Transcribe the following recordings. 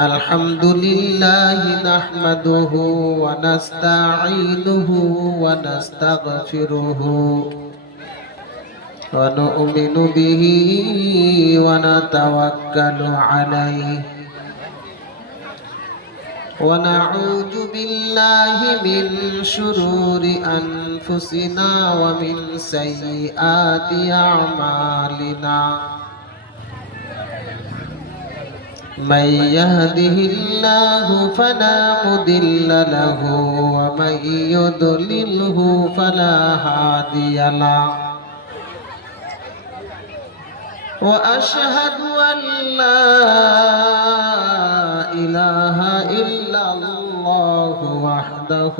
الحمد لله نحمده ونستعينه ونستغفره ونؤمن به ونتوكل عليه ونعوذ بالله من شرور أنفسنا ومن سيئات أعمالنا من يهده الله فلا مضل له ومن يضلله فلا هادي له وأشهد أن لا إله إلا الله وحده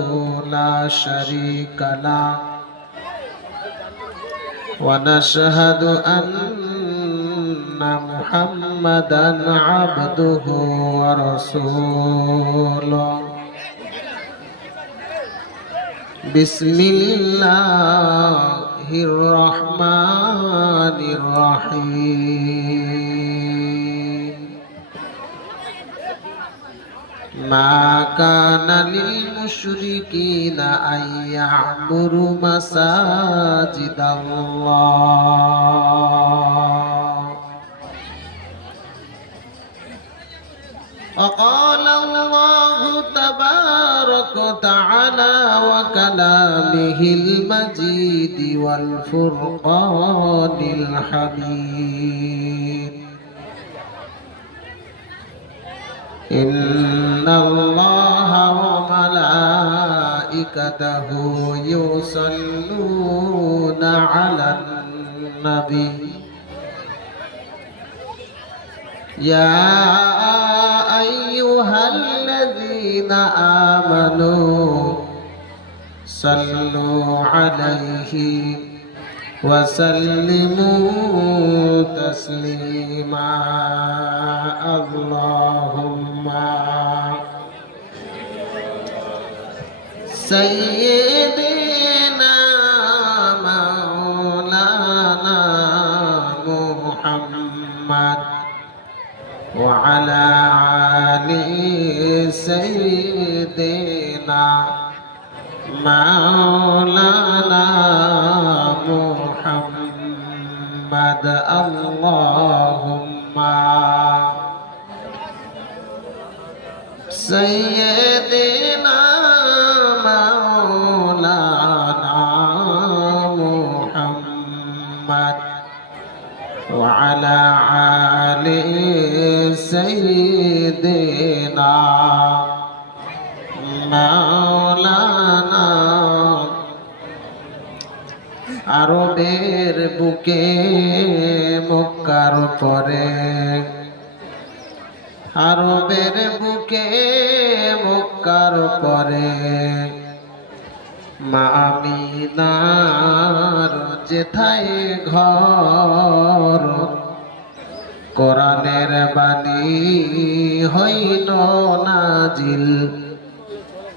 لا شريك له ونشهد أن محمدا عبده ورسوله بسم الله الرحمن الرحيم ما كان للمشركين أن يعمروا مساجد الله وقال الله تبارك وتعالى وكلامه المجيد والفرقان الحميد إن الله وملائكته يصلون على النبي يا أيها الذين آمنوا صلوا عليه وسلموا تسليما اللهم سيدنا مولانا محمد وعلى آل سيدنا مولانا محمد اللهم سيدنا مولانا محمد وعلى آل سيدنا مولانا আরবের বুকে মক্কার পরে আরবের বুকে মক্কার পরে মা আমিনার যেথায় ঘর কোরআনের বাণী হইল নাজিল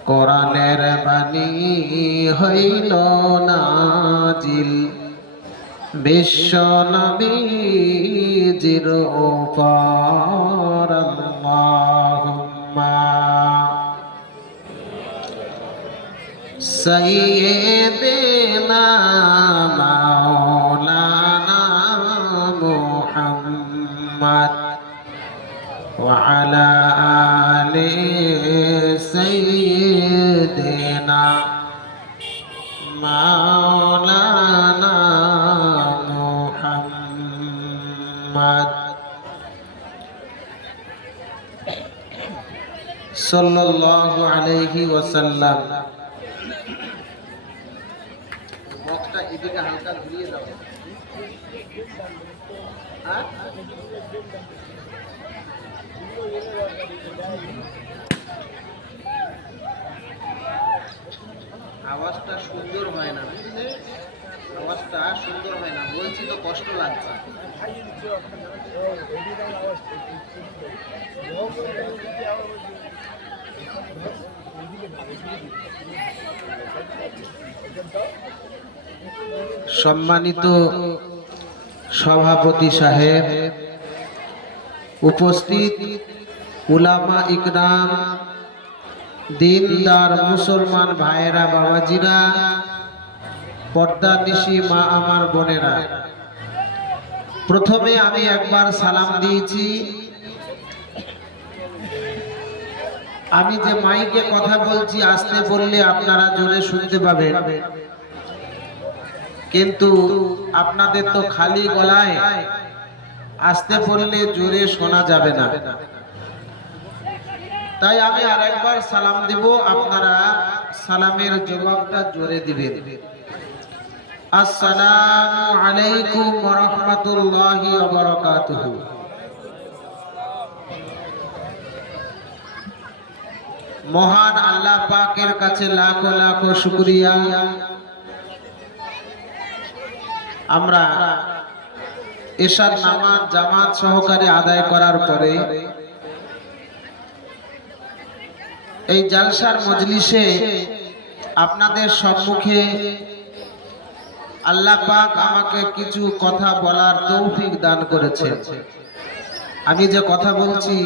কোরআনের বাণী হইল নাজিল বিশ্ব নবীজির উপর আল্লাহুম্মা সাইয়্যিদিনা মাওলানা মুহাম্মদ ওয়া আলা আলি সাইয়্যিদিনা মাওলানা মুহাম্মদ সাল্লাল্লাহু আলাইহি ওয়াসাল্লাম। মুখটা এদিকে হালকা ঘুরিয়ে দাও। আওয়াজটা সুন্দর হয় না, আওয়াজটা সুন্দর হয় না, বলছি তো কষ্ট লাগছে। সম্মানিত সভাপতি সাহেব, উপস্থিত উলামা ইকরাম, দিনদার মুসলমান ভাইয়েরা, বাবাজিরা, পর্দানিশী মা আমার বোনেরা, প্রথমে আমি একবার সালাম দিয়েছি। আমি যে মাইকে কথা বলছি আস্তে বললে আপনারা জোরে শুনতে পাবেন, কিন্তু আপনাদের তো খালি গলায় আস্তে বললে জোরে শোনা যাবে না। তাই আমি আরেকবার সালাম দিব, আপনারা সালামের জবাবটা জোরে দিবেন। আসসালামু আলাইকুম ওয়া রাহমাতুল্লাহি ওয়া বারাকাতুহু। মহান আল্লাহ পাকের কাছে লাখো লাখো শুকরিয়া। আমরা এশার নামাজ জামাত সহকারে আদায় করার পরে এই জালসার মজলিসে আপনাদের সম্মুখে আল্লাহ পাক আমাকে কিছু কথা বলার তৌফিক দান করেছেন। আমি যে কথা বলছি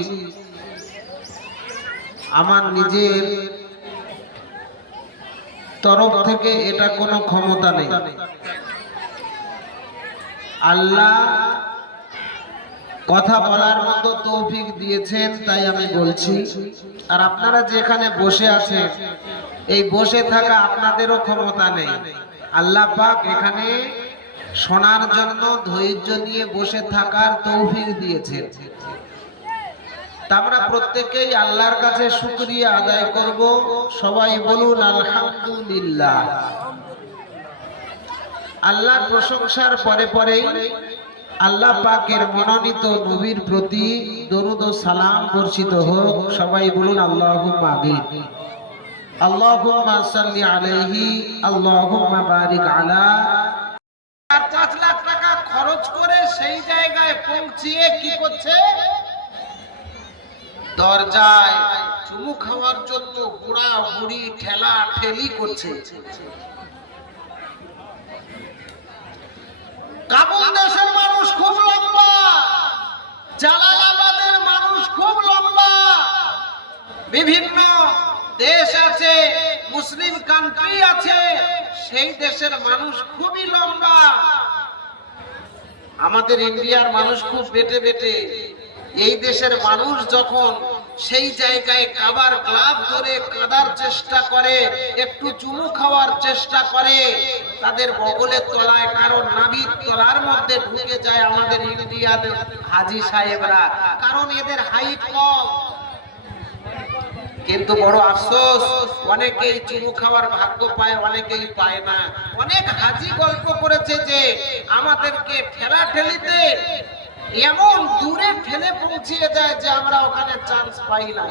আমার নিজের তরফ থেকে এটা কোনো ক্ষমতা নেই, আল্লাহ কথা বলার মতো তৌফিক দিয়েছেন, তাই আমি বলছি। আর আপনারা যেখানে বসে আছেন, এই বসে থাকা আপনাদেরও ক্ষমতা নেই, আল্লাহ পাক এখানে শোনার জন্য ধৈর্য নিয়ে বসে থাকার তৌফিক দিয়েছেন। তা আমরা প্রত্যেকেই আল্লাহর কাছে শুকরিয়া আদায় করব। সবাই বলুন আলহামদুলিল্লাহ। আল্লাহর প্রশংসার পরে পরেই আল্লাহ পাকের মনোনীত নবীর প্রতি দরুদ ও সালাম বর্ষিত হোক। সবাই বলুন আল্লাহুম্মা আমিন। আল্লাহুম্মা সাল্লি আলাইহি, আল্লাহুম্মা বারিক আলা। 4-5 লাখ টাকা খরচ করে সেই জায়গায় পৌঁছিয়ে কি করছে? দরজায় চুমু খাওয়ার জন্য বুড়া বুড়ি ঠেলা ঠেলি করছে। কাবুল দেশের মানুষ খুব লম্বা, জালালাবাদের মানুষ খুব লম্বা, বিভিন্ন দেশ আছে, মুসলিম কান্ট্রি আছে, সেই দেশের মানুষ খুবই লম্বা। আমাদের ইন্ডিয়ার মানুষ খুব বেটে বেটে। এই দেশের মানুষ যখন সেই জায়গায় কাবার গ্লাভ ধরে কাদার চেষ্টা করে, একটু চুমু খাওয়ার চেষ্টা করে, তাদের বগলের তলায়, কারণ নাভির তলার মধ্যে ঢুকে যায় আমাদের ইন্ডিয়ান হাজি সাহেবরা, কারণ এদের হাইট কম। কিন্তু বড় আফসোস, অনেকেই চুমু খাওয়ার ভাগ্য পায়, অনেকেই পায় না। অনেক হাজি গল্প করেছে যে আমাদেরকে ঠেলা ঠেলিতে এমন দূরে ঠেলে পৌঁছিয়ে দেয় যে আমরা ওখানে চান্স পাই না।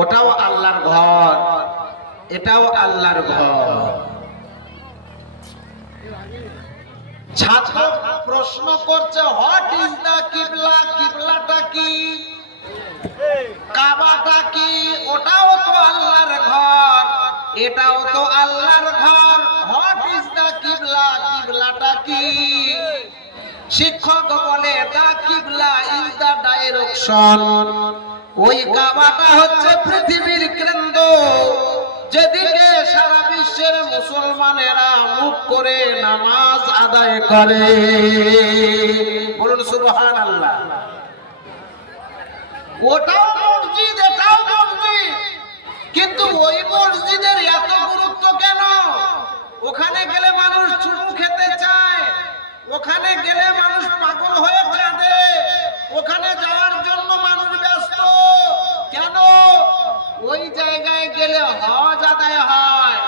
ওটাও আল্লাহর ঘর, এটাও আল্লাহর ঘর। ছাত্র প্রশ্ন করছে, হোয়াট ইজ দা কিবলা? কিবলাটা কি? কাবাটা কি? ওটাও তো আল্লাহর ঘর, এটাও তো আল্লাহর ঘর। হোয়াট ইজ দা কিবলা? কিবলাটা কি? শিক্ষক বলে দা কিবলা ইজ দা ডাইরেকশন। ওই কাবাটা হচ্ছে পৃথিবীর কেন্দ্র, যেদিকে সারা বিশ্বের মুসলমানেরা মুখ করে নামাজ আদায় করে। বলুন সুবহানাল্লাহ। ওটাও মসজিদ, এটাও মসজিদ, কিন্তু ওই মসজিদের এত গুরুত্ব কেন? ওখানে গেলে মানুষ চুমু খেতে চায়, ওখানে গেলে মানুষ পাগল হয়ে কাঁদে, ওখানে যাওয়ার জন্য মানুষ ব্যস্ত। কেন? ওই জায়গায় গেলে হজ আদায় হয়,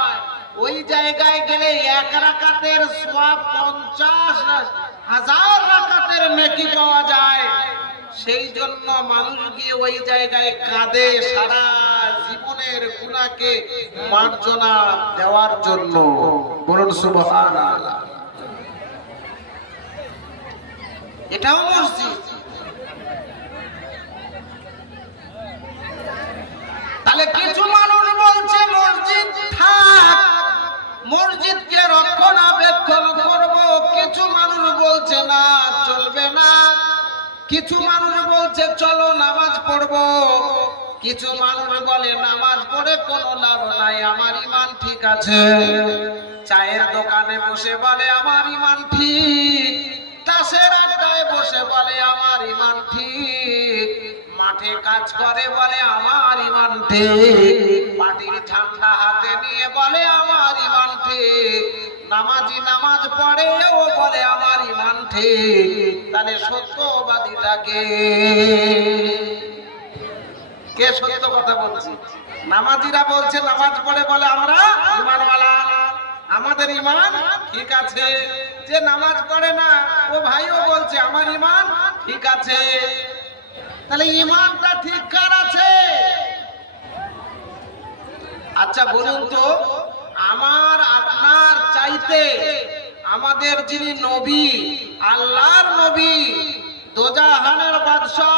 ওই জায়গায় গেলে 1 রাকাতের সওয়াব 50,000 রাকাতের নেকি পাওয়া যায়। সেই জন্য মানুষ গিয়ে ওই জায়গায় কাঁদে, সারা জীবনের গুনাহকে মার্জনা দেওয়ার জন্য। বলুন সুবহানাল্লাহ। এটাও মসজিদ। তাহলে কিছু মানুষ বলছে মসজিদ থাক, মসজিদকে রক্ষণাবেক্ষণ করব। কিছু মানুষ বলছে না, চলবে না। কিছু মানুষ বলছে চলো নামাজ পড়বো, কিছু মানুষ বলে নামাজ পড়ে কোনো লাভ নাই, আমার ঈমান ঠিক আছে। চায়ের দোকানে বসে বলে আমার ঈমান ঠিক, তাসের আড্ডায় বসে বলে আমার ঈমান ঠিক, মাঠে কাজ করে বলে আমার ঈমান ঠিক, পাটির ঠান্ডা হাতে নিয়ে বলে আমার ঈমান ঠিক, নামাজি নামাজ পড়ে ও বলে আমার ঈমান ঠিক। তাহলে সত্যবাদীটাকে কে সত্য কথা বলছে? নামাজিরা বলছে নামাজ পড়ে বলে আমরা ঈমানওয়ালা, আমাদের ঈমান ঠিক আছে। যে নামাজ পড়ে না ও ভাইও বলছে আমার ঈমান ঠিক আছে। তাহলে ঈমানটা ঠিক কার আছে? আচ্ছা বলুন তো, আমার আপনার চাইতে আমাদের যিনি নবী, আল্লাহর নবী, দোজাহানের বাদশা,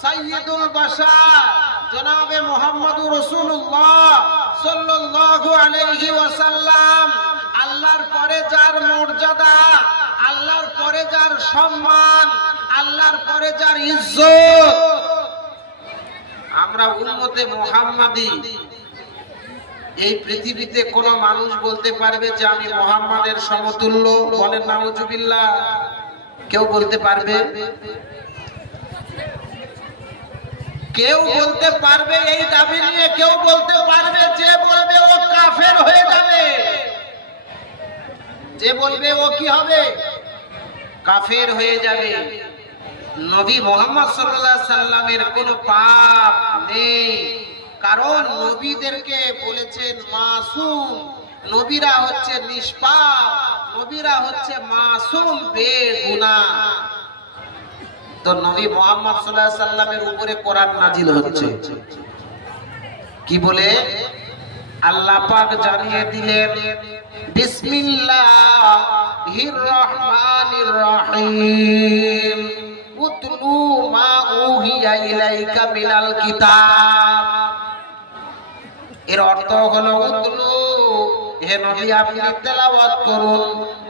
সাইয়্যিদুল বাশার জনাবে মুহাম্মদুর রাসূলুল্লাহ সাল্লাল্লাহু আলাইহি ওয়াসাল্লাম, আল্লাহর পরে যার মর্যাদা, আল্লাহর পরে যার সম্মান, আল্লাহর পরে যার ইজ্জত, আমরা উম্মতে মুহাম্মাদি, এই পৃথিবীতে কোন মানুষ বলতে পারবে যে আমি মুহাম্মাদের সমতুল্য? বলেন নাউজুবিল্লাহ। কেউ বলতে পারবে? কেউ বলতে পারবে এই দাবি নিয়ে? কেউ বলতে পারবে? যে বলবে ও কাফের হয়ে যাবে, যে বলবে ও কি হবে? কাফের হয়ে যাবে। নবী মুহাম্মদ সাল্লাল্লাহু আলাইহি সাল্লামের কোনো পাপ নেই, কারণ নবীদেরকে বলেছেন মাসুম, নবীরা হচ্ছে নিষ্পাপ, নবীরা হচ্ছে মাসুম, বেগুনাহ। তো নবী মুহাম্মদ সাল্লাল্লাহু আলাইহি সাল্লামের উপরে কোরআন নাজিল হচ্ছে কি বলে? আল্লাহ পাক জানিয়ে দিলেন বিসমিল্লাহির রহমানির রহিম, উতলু মা উহিয়া ইলাইকা মিনাল কিতাব। এর অর্থ হলো উতলু, হে নবী আপনি তেলাওয়াত করুন,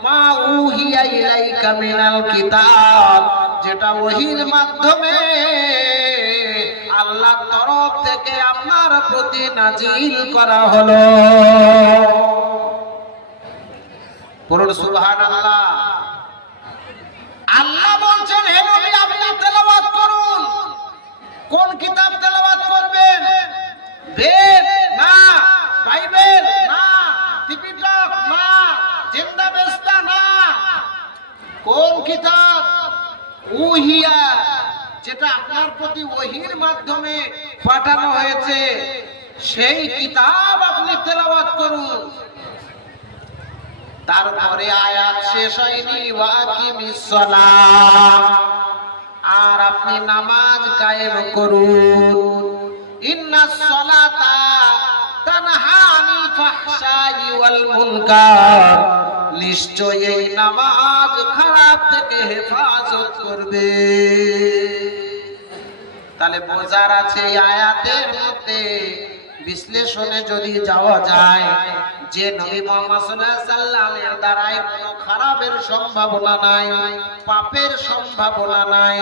মা উহিয়া ইলাইকা মিনাল কিতাব, যেটা ওহীর মাধ্যমে আল্লাহর তরফ থেকে আপনার প্রতি নাজিল করা হলো। পড়ুন সুবহানাল্লাহ। আল্লাহ বলছেন হে নবী আপনি তেলাওয়াত করুন। কোন কিতাব তেলাওয়াত করবেন? বেদ না, বাইবেল না, ত্রিপিটক না, জিন্দা বেস্তা না। কোন কিতাব? উহিয়া, যেটা আপনার প্রতি ওহীর মাধ্যমে পাঠানো হয়েছে, সেই কিতাব আপনি তেলাওয়াত করুন। তারপরে আয়াত শেষ হয়নি, ওয়াকিমিস সালাহ, আর আপনি নামাজ কায়েম করুন। ইন্নাস সালাতা তানহা আনিল ফাহশাই ওয়াল মুনকার, নিশ্চয়ই এই নামাজ খারাপ থেকে হেফাজত করবে। তাহলে বোঝার আছে এই আয়াতের মধ্যে বিশ্লেষণে যদি যাওয়া যায় যে নবী মুহাম্মদ সাল্লাল্লাহু আলাইহি সাল্লামের দ্বারাই কোনো খারাপের সম্ভাবনা নাই, পাপের সম্ভাবনা নাই,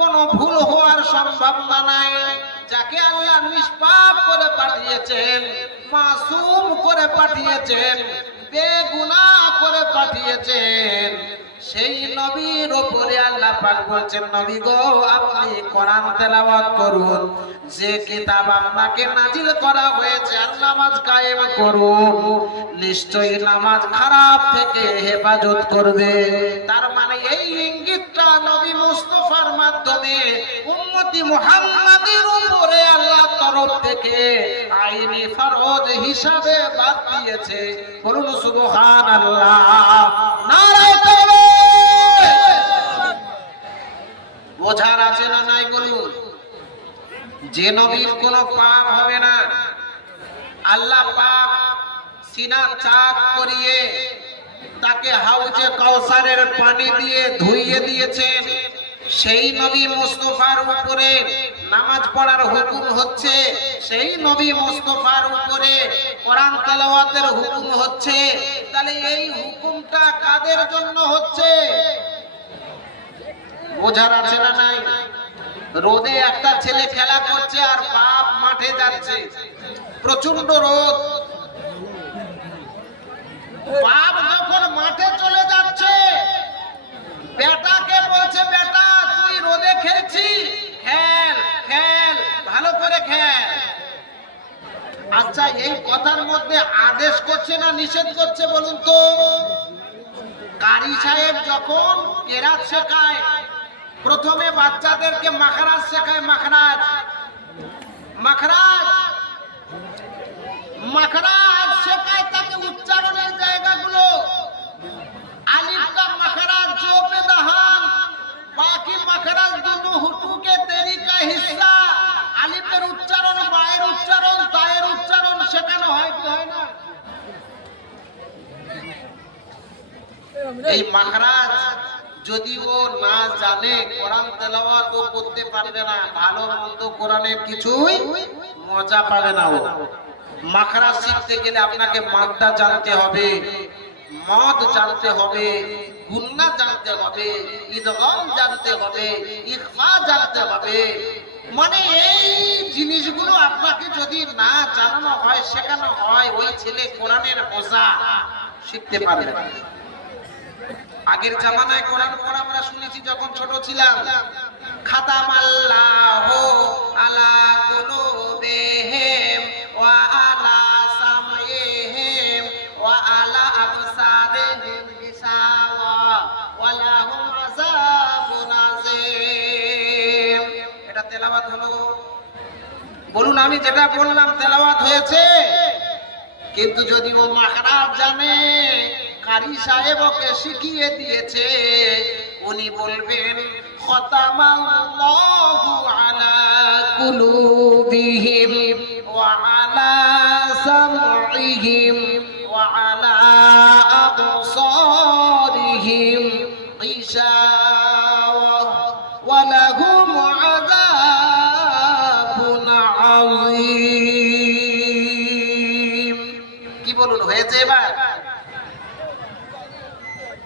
কোনো ভুল হওয়ার সম্ভাবনা নাই। যাকে আল্লাহ নিষ্পাপ করে পাঠিয়েছেন, মাসুম করে পাঠিয়েছেন, বেগুনাহ করে পাঠিয়েছেন, সেই নবীর উপরে আল্লাহ পাক বলছেন নবী গো আপনি কোরআন তেলাওয়াত করুন, যে কিতাব আপনাকে নাজিল করা হয়েছে, আর নামাজ কায়েম করুন, নিশ্চয়ই নামাজ খারাপ থেকে হেফাজত করবে। তার মানে এই ইঙ্গিতটা নবী মুস্তাফার মাধ্যমে উম্মতি মুহাম্মাদের উপরে আল্লাহর তরফ থেকে আইনি ফরজ হিসাবে বাদ দিয়েছে। বলুন সুবহানাল্লাহ, নারায়ে তাকবীর। বোঝার আছে না নাই বলুন? যে নবীর কোনো পাপ হবে না, আল্লাহ পাক সিনা চাক করিয়ে তাকে হাউজে কাউসারের পানি দিয়ে ধুইয়ে দিয়েছেন, সেই নবী মুস্তাফার উপরে নামাজ পড়ার হুকুম হচ্ছে, সেই নবী মুস্তাফার উপরে কোরআন তেলাওয়াতের হুকুম হচ্ছে। তাহলে এই হুকুমটা কাদের জন্য হচ্ছে? বোঝার আছে না নাই? রোদে একটা ছেলে খেলা করছে আর বাপ মাঠে যাচ্ছে, প্রচন্ড রোদ। বাপ যখন মাঠে চলে যাচ্ছে, বেটাকে বলছে, বেটা তুই রোদে খেলছি, খেল খেল, ভালো করে খেল। আচ্ছা, এই কথার মধ্যে আদেশ করছে না নিষেধ করছে বলুন তো? কারি সাহেব যখন কেরাত শেখায়, প্রথমে বাচ্চাদেরকে মাখরাজ শেখায়। মাখরাজ মাখরাজ মাখরাজ শেখায়, তাকে উচ্চারণের জায়গাগুলো। আলিফ কা মাখরাজ জো পে দহান, বাকি মাখরাজ দুনু হুটু কে তরিকা হিস্সা। আলিফের উচ্চারণ, বায়ের উচ্চারণ, তায়ের উচ্চারণ শেখানো হয় কি হয় না? এই মাখরাজ যদি ও না জানে, কোরআন তেলাওয়াত ও করতে পারবে না, ভালো মন্দ কোরআনের কিছুই মজা পাবে না ও। মাখরাজ শিখতে গেলে আপনাকে মাদ্দা জানতে হবে, মদ জানতে হবে, গুন্না জানতে হবে, ইদগাম জানতে হবে, ইখফা জানতে হবে। মানে এই জিনিসগুলো আপনাকে যদি না জানানো হয়, শেখানো হয়, ওই ছেলে কোরআনের বোঝা শিখতে পারবে না। আগের জামানায় কোরআন পড়া আমরা শুনেছি যখন ছোট ছিলাম। খাতামাল্লাহু আলা কুলুবিহিম ওয়া আলা সামঈহিম ওয়া আলা আবসারিহিম গিশাওয়া ওয়া লাহুম আযাবুন আযীম। এটা তেলাওয়াত হলো? বলুন, আমি যেটা বললাম তেলাওয়াত হয়েছে? কিন্তু যদি ও মাখরাজ জানে, কারি সাহেব ওকে শিখিয়ে দিয়েছে, উনি বলবেন খাতামাল্লাহু আলা কুলুবিহিম ওয়া আলা সামঈহিম ওয়া আলা আবসারিহিম গিশাওয়া ওয়া লাহুম আযাবুন আযীম। কি বলুন, হয়েছে এবার?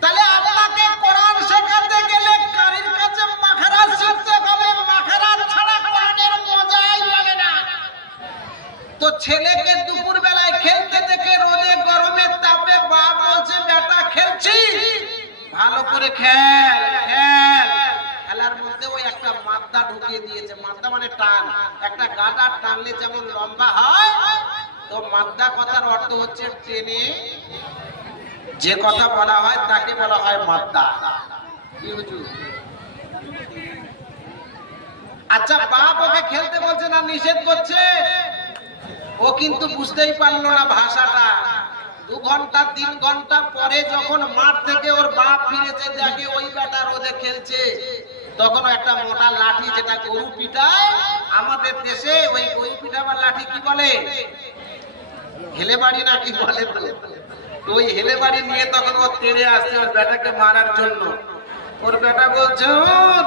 তাহলে আপনাকে কোরআন শেখাতে গেলে কারির কাছে মাখরাজ শিখতে হবে। মাখরাজ ছাড়া কোরআনের মজাই লাগে না। তো ছেলেকে দুপুর বেলায় খেলতে দেখে রোদে গরমে তাপে বাপ বলছে, বেটা খেলছি, ভালো করে খেল খেল। খেলার মধ্যে ওই একটা মাদ্দা ঢুকিয়ে দিয়েছে। মাদ্দা মানে টান। একটা গাদা টানলে যেমন লম্বা হয়, তো মাদ্দা কথার অর্থ হচ্ছে টেনে যে কথা বলা হয় তাকে বলা হয় মাদ্দা। কি হুজুর? আচ্ছা, বাপ ওকে খেলতে বলছে না নিষেধ করছে? ও কিন্তু বুঝতেই পারলো না ভাষাটা। 2 ঘন্টা 3 ঘন্টা পরে যখন মাঠ থেকে ওর বাপ ফিরেছে, দেখে ওই বেটা রোদে খেলছে, তখন একটা মোটা লাঠি, যেটা গরু পিটায়, আমাদের দেশে ওই গরু পিটাবার লাঠি কি বলে? হেলে বাড়ি না কি বলে? তো ওই হেলে বাড়ি নিয়ে তখন ও তেড়ে আসছে ওর বেটাকে মারার জন্য। ওর বেটা বলছে, ও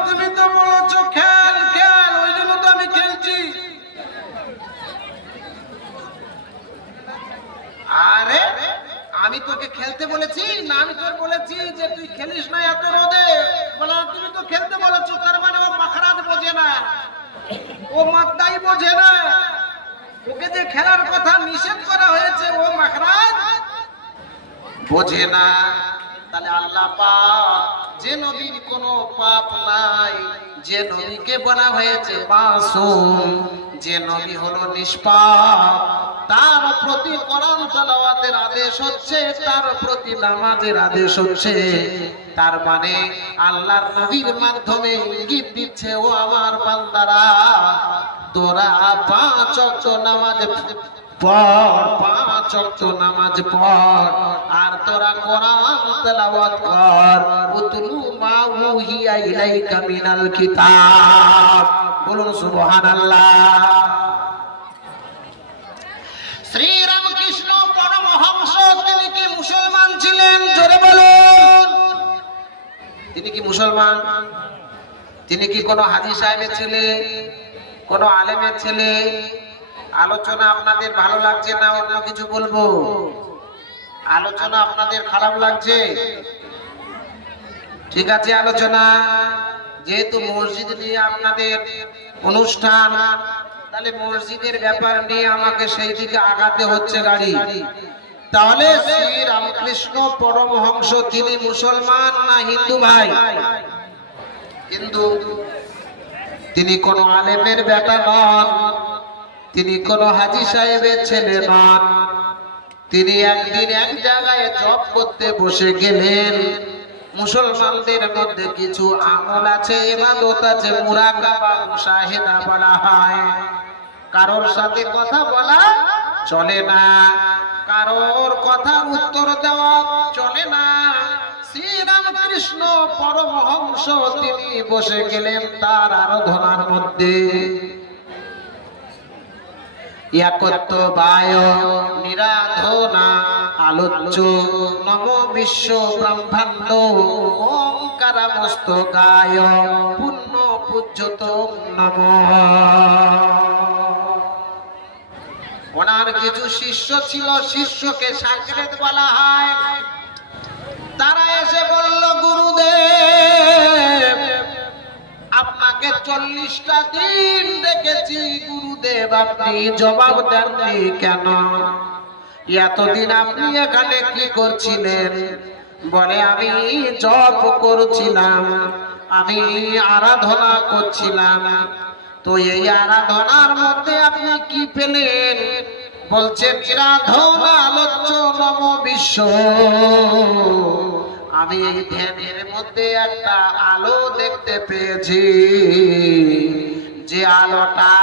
তুমি তো বলেছো খেল খেল, ওই জন্য তো আমি খেলছি। আরে আমি তোকে খেলতে বলেছি না? আমি তোর বলেছি যে তুই খেলিস না এত রোদে। বলে তুমি তো খেলতে বলেছো, তার মানে ও মাখরাজ বোঝে না, ও মাদ্দাই বোঝে না। ওকে যে খেলার কথা নিষেধ করা হয়েছে, ও মাখরাজ বোঝে না। তাহলে আল্লাহ পাক, যে নবীর কোনো পাপ নাই, যে নবীকে বলা হয়েছে মাসুম, যে নবী হলো নিষ্পাপ, তার প্রতি কোরআন তেলাওয়াতের আদেশ হচ্ছে, তার প্রতি নামাজের আদেশ হচ্ছে। তার মানে আল্লাহর নবীর মাধ্যমে ইঙ্গিত দিচ্ছে, ও আমার বান্দারা, তোরা 5 ওয়াক্ত নামাজ পড়, 5 ওয়াক্ত নামাজ পড়, আর তোরা কোরআন তেলাওয়াত কর। উতলু মা উহিয়া ইলাইকা মিনাল কিতাব। বলুন সুবহানাল্লাহ। শ্রী রামকৃষ্ণ পরমহংস তিনি কি মুসলমান ছিলেন? জোরে বলুন। তিনি কি মুসলমান? তিনি কি কোনো হাজী সাহেবের ছেলে, কোনো আলেমের ছেলে? আলোচনা আপনাদের ভালো লাগছে না অন্য কিছু বলবো? আলোচনা আপনাদের খারাপ লাগছে? ঠিক আছে, আলোচনা যেহেতু মসজিদ নিয়ে আপনাদের অনুষ্ঠান, তাহলে মসজিদের ব্যাপার নিয়ে আমাকে সেই দিকে আগাতে হচ্ছে গাড়ি। তাহলে শ্রী রামকৃষ্ণ পরমহংস তিনি মুসলমান না হিন্দু ভাই? হিন্দু। তিনি কোন আলেমের বেটা নন, তিনি কোন হাজী সাহেবের ছেলে নন। তিনি একদিন এক জায়গায় জব করতে বসে গেলেন। মুসলমানদের মধ্যে কিছু আমল আছে, ইবাদত আছে, মুরাকাবা মুশাহিদা বলা হয়। কারোর সাথে কথা বলা চলে না, কারোর কথার উত্তর দেওয়া চলে না। শ্রী রামকৃষ্ণ পরমহংস তিনি বসে গেলেন তার আরাধনার মধ্যে। একত্ববায় নিরাধনা আলোচ্য নম বিশ্ব ব্রহ্মাণ্ড ওঙ্কারমস্তকায় পুণ্য পূজ্যতম নমঃ। ওনার কিছু শিষ্য ছিল, শিষ্যকে সাকরেত বলা হয়। তারা এসে বলল, গুরুদেব আপনাকে 40টা দিন দেখেছি, গুরুদেব আপনি জবাব দেননি কেন? এতদিন আপনি এখানে কি করছিলেন? বলে, আমি জপ করছিলাম, আমি আরাধনা করছিলাম। তো এই আরাধনার মধ্যে আপনি কি পেলেন? বলছে, নিরাধনা আলোচ্য নম বিশ্ব। আমি এই ধ্যানের মধ্যে একটা আলো দেখতে পেয়েছি, যে আলোটা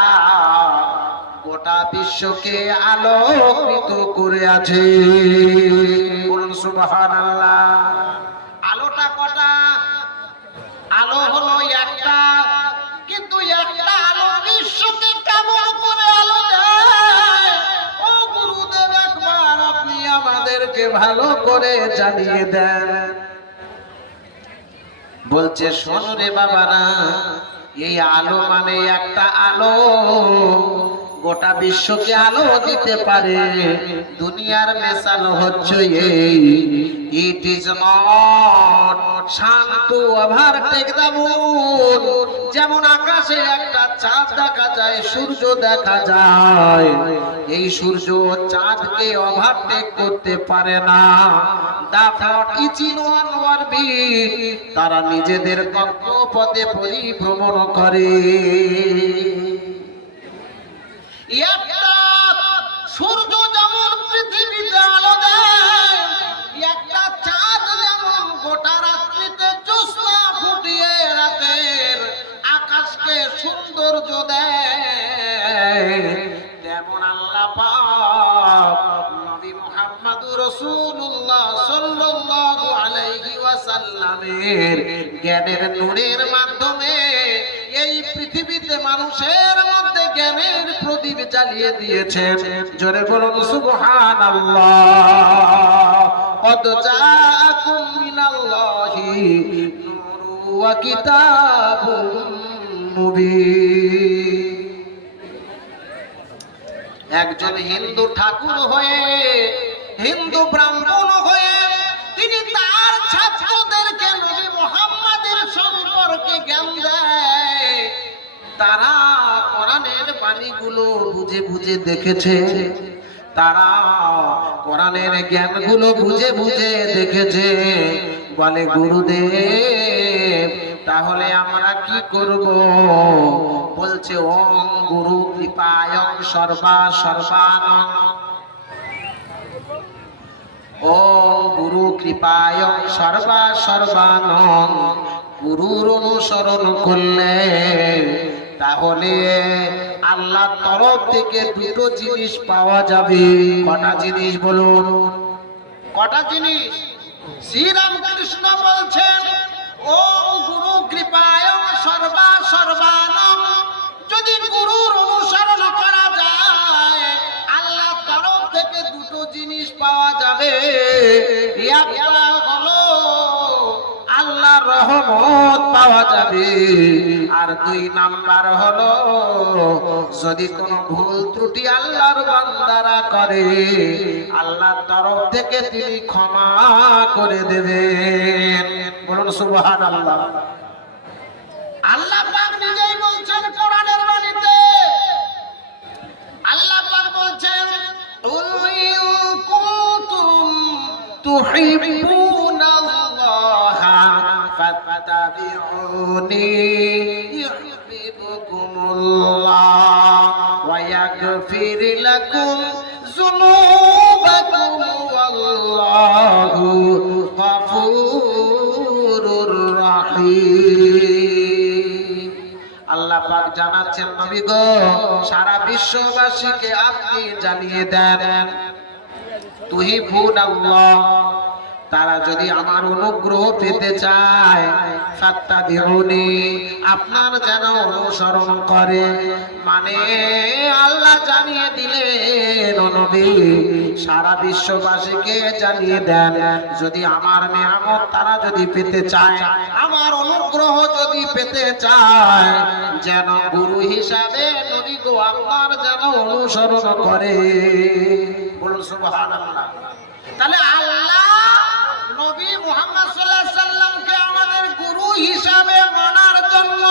গোটা বিশ্বকে আলোকিত করে আছে। বলুন সুবহানাল্লাহ। আলোটা কটা? আলো হলো একটা, কিন্তু একটা আলো বিশ্বকে কেমন করে আলো দেয়? ও গুরুদেব, একবার আপনি আমাদেরকে ভালো করে জানিয়ে দেন। বলছে, শোন রে বাবারা, এই আলো মানে একটা আলো গোটা বিশ্বকে আলো দিতে পারে। দুনিয়ার মেসাল হচ্ছে এই, ইট ইজ নট শান্ত ওভার টেক দ্য মুন। যেমন আকাশে একটা চাঁদ দেখা যায়, সূর্য দেখা যায়, এই সূর্য চাঁদকে ওভারটেক করতে পারে না। দা ফ্লট ইজ ইন ওয়ান অরবিট, তারা নিজেদের কক্ষপথে পরিভ্রমণ করে। একটা সূর্য যেমন পৃথিবীতে আলো দেয়, একটা চাঁদ যেমন গোটা রাত্রিতে জ্যোৎস্না ফুটিয়ে রাতের আকাশকে সৌন্দর্য দেয়, তেমন আল্লাহ পাক নবী মুহাম্মদুর রাসূলুল্লাহ সাল্লাল্লাহু আলাইহি ওয়াসাল্লামের জ্ঞানের নূরের মাধ্যমে এই পৃথিবীতে মানুষের মধ্যে জ্ঞানের প্রদীপ জ্বালিয়ে দিয়েছেন। জোরে বলুন সুবহানাল্লাহ। কদ জাআকুম মিনাল্লাহি নূরু ওয়া কিতাবুম মুবিন। একজন হিন্দু ঠাকুর হয়ে, হিন্দু ব্রাহ্মণ হয়ে, তিনি তার ছাত্রদেরকে নবী মুহাম্মদের সম্পর্কে জ্ঞান দেয়। তারা কোরআনের বাণীগুলো বুঝে বুঝে দেখেছে, তারা কোরআনের জ্ঞানগুলো বুঝে বুঝে দেখেছে। বলে, গুরুদেব তাহলে আমরা কি করব? বলছে, ওম গুরু কৃপায়ং সর্বা সর্বানং, ওম গুরু কৃপায়ং সর্বা সর্বানং। গুরুর অনুসরণ করলে তাহলে আল্লাহর তরফ থেকে দুটো জিনিস পাওয়া যাবে। কটা জিনিস বলুন? কটা জিনিস? শ্রী রামকৃষ্ণ বলছেন, ওম গুরু কৃপায়ং সর্বা সর্বানং। যদি গুরুর অনুসরণ করা যায়, আল্লাহর তরফ থেকে দুটো জিনিস পাওয়া যাবে। একটা হলো আল্লাহর রহমত পাওয়া যাবে, আর 2 নাম্বার হলো যদি কোনো ভুল ত্রুটি আল্লাহর বান্দারা করে, আল্লাহর তরফ থেকে তিনি ক্ষমা করে দেবেন। বলুন সুবহানাল্লাহ। তুহিব্বুনাল্লাহা ফাত্তাবিউনি ইউহিব্বুকুমুল্লাহ ওয়া ইয়াগফির লাকুম যুনুবাকুম ওয়াল্লাহু গফুরুর রাহিম। আল্লাহ পাক জানাচ্ছেন, নবী গো, সারা বিশ্ববাসীকে আপনি জানিয়ে দেন, তুহিব্বুনাল্লাহ, তারা যদি আমার অনুগ্রহ পেতে চায়, ফাত্তাবিউনি, আপনার যেন অনুসরণ করে। মানে আল্লাহ জানিয়ে দিলেন, নবী সারা বিশ্ববাসীকে জানিয়ে দেন, যদি আমার নিয়ামত তারা যদি পেতে চায়, আমার অনুগ্রহ যদি পেতে চায়, যেন গুরু হিসাবে নবী গো আপনার যেন অনুসরণ করে। বলুন সুবহানাল্লাহ। তাহলে আল্লাহ নবী মুহাম্মদ সাল্লাল্লাহু আলাইহি সাল্লামকে আমাদের গুরু হিসাবে মানার জন্য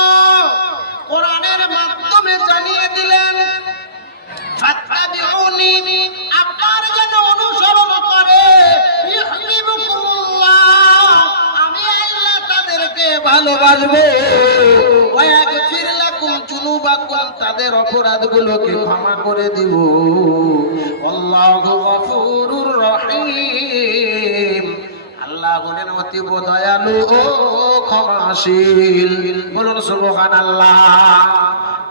কোরআনের মাধ্যমে জানিয়ে দিলেন, ফাত্তাবিউনি, আপনার যেন অনুসরণ করে, ইউহিব্বুকুমুল্লাহ, আমি আল্লাহ তাদেরকে ভালোবাসবো, ওয়া ইয়াগফির লাকুম যুনুবাকুম, তাদের অপরাধগুলোকে ক্ষমা করে দিব, আল্লাহু গফুরুর রহিম, আল্লাহ হলেন অতীব দয়ালু ও ক্ষমাশীল। বলুন সুবহানাল্লাহ।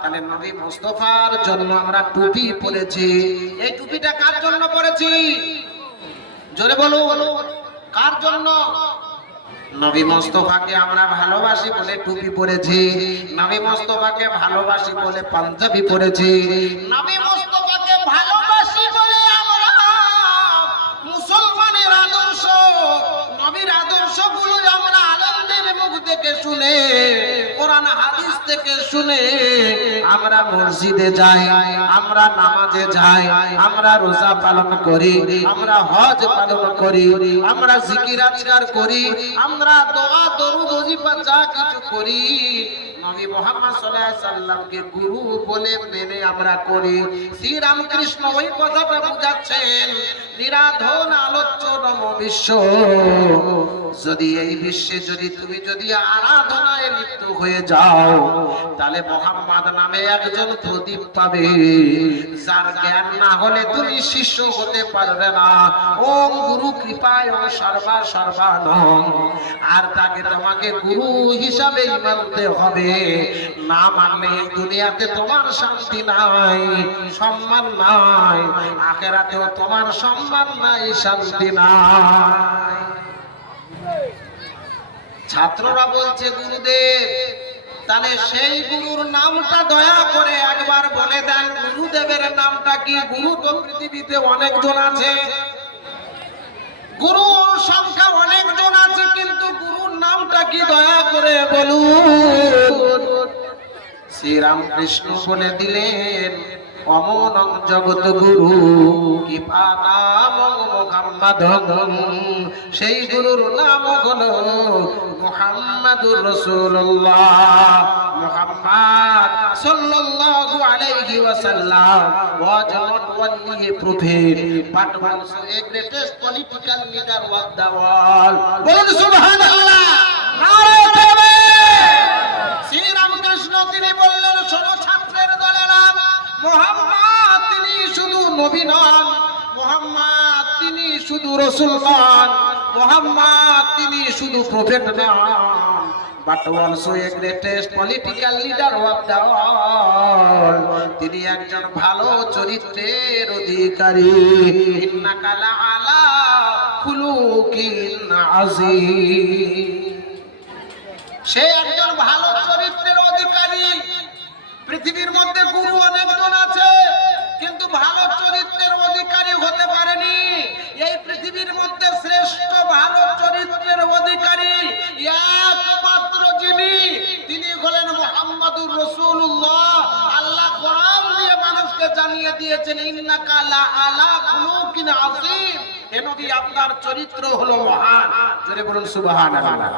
তাহলে নবী মুস্তাফার জন্য আমরা টুপি পরেছি। এই টুপিটা কার জন্য পরেছি? জোরে বলুন, কার জন্য? নবী মুস্তাফাকে আমরা ভালোবাসি বলে টুপি পরেছি, নবী মুস্তাফাকে ভালোবাসি বলে পাঞ্জাবি পরেছি, নবী মুস্তাফাকে ভালোবাসি বলে আমরা মুসলমানের আদর্শ, নবীর আদর্শগুলো আমরা আলেমদের মুখ থেকে শুনে, কোরআন হাদিস থেকে শুনে আমরা মসজিদে যাই, আমরা নামাজে যাই, আমরা রোজা পালন করি, আমরা হজ পালন করি, আমরা জিকির আজকার করি, আমরা দোয়া দরুদ ওজিফা যা কিছু করি, নবী মুহাম্মদ সাল্লাল্লাহু আলাইহি সাল্লামকে গুরু বলে মেনে আমরা করি। শ্রী রামকৃষ্ণ ওই কথাটা বুঝাচ্ছেন, নিরাধন আলোচ্য নম বিশ্ব, যদি এই বিশ্বে যদি তুমি যদি আরাধনায় লিপ্ত হয়ে যাও, তাহলে মুহাম্মদ নামে একজন প্রদীপ পাবে, যার জ্ঞান না হলে তুমি শিষ্য হতে পারবে না। ওম গুরু কৃপায় সর্বা সর্বানং, আর তাকে তোমাকে গুরু হিসাবে মানতে হবে, না মানলে এই দুনিয়াতে তোমার শান্তি নাই, সম্মান নাই, আখিরাতেও তোমার সম্মান নাই, শান্তি নাই। ছাত্ররা বলছে, গুরুদেব, তাহলে সেই গুরুর নামটা দয়া করে একবার বলে দেন, গুরুদেবের নামটা কি? গুরু তো পৃথিবীতে অনেকজন আছে, গুরুর সংখ্যা অনেকজন আছে, কিন্তু গুরুর নামটা কি দয়া করে বলুন। শ্রীরামকৃষ্ণ বলে দিলেন, অমনং জগৎ গুরু কৃপা নাম মুহাম্মাদং, সেই গুরুর নাম হলো মুহাম্মাদুর রাসূলুল্লাহ, মুহাম্মদ সাল্লাল্লাহু আলাইহি ওয়াসাল্লাম was not only a prophet but also a greatest political leader of the world. বলুন সুবহানাল্লাহ, নারে তাকবীর। শ্রী রামকৃষ্ণ তিনি বললেন, শোনো ছাত্রের দলেরা, মুহাম্মদ তিনি শুধু নবী নন, মুহাম্মদ তিনি শুধু রাসূল নন, মুহাম্মদ তিনি শুধু prophet non, but also a greatest political leader of the world. তিনি একজন ভালো চরিত্রের অধিকারী। ইন্নাকা লাআলা খুলুকিন আযীম, সে একজন ভালো চরিত্রের অধিকারী। পৃথিবীর মধ্যে গুরু অনেকজন আছে, কিন্তু ভালো চরিত্রের অধিকারী হতে পারেনি। এই পৃথিবীর মধ্যে শ্রেষ্ঠ ভালো চরিত্রের অধিকারী একমাত্র যিনি, তিনি হলেন মুহাম্মাদুর রাসূলুল্লাহ। আল্লাহ কোরআন দিয়ে মানুষকে জানিয়ে দিয়েছেন, ইন্নাকা লাআলা খুলুকিন আযীম, হে নবী আপনার চরিত্র হলো মহান। জোরে বলুন সুবহানাল্লাহ।